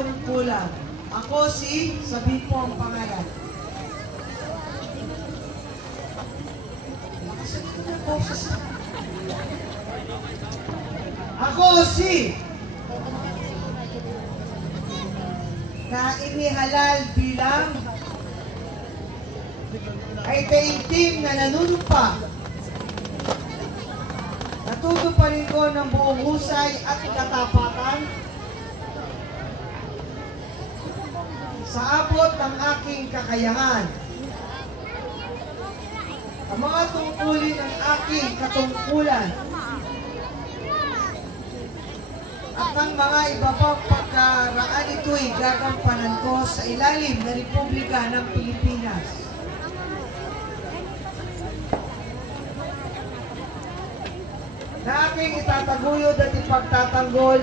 tungkulan. Ako sabihin po ang pangalan. Ako na inihalal bilang ay taimtim na nanunumpa. Natutuparin ko ng buong husay at katapatan sa abot ng aking kakayahan. Ang mga tungkulin ng aking katungkulan at ang mga iba pang pagkaraan ito'y gagampanan ko sa ilalim ng Republika ng Pilipinas. Na aking itataguyod at ipagtatanggol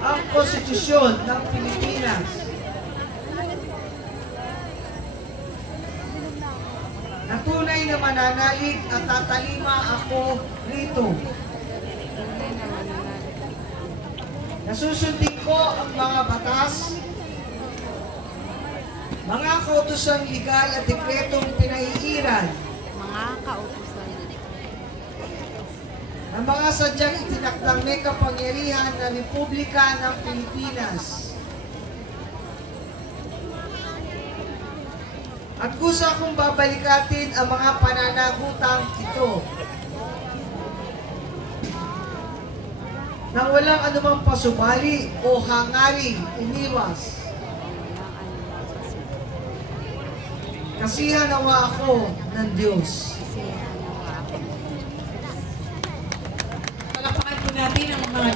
ang konstitusyon ng Pilipinas. Na tunay na mananalig at tatalima ako rito. Nasusundin ko ang mga batas, mga kautosang legal at dekretong pinaiiral, mga kautusan ng mga sadyang itinakdang may kapangyarihan ng Republika ng Pilipinas. At kusa kong babalikatin ang mga pananagutang ito nang walang anumang pasubali o hangaring iniwas. Kasihan nawa ako ng Diyos. Palakpakan po natin ang mga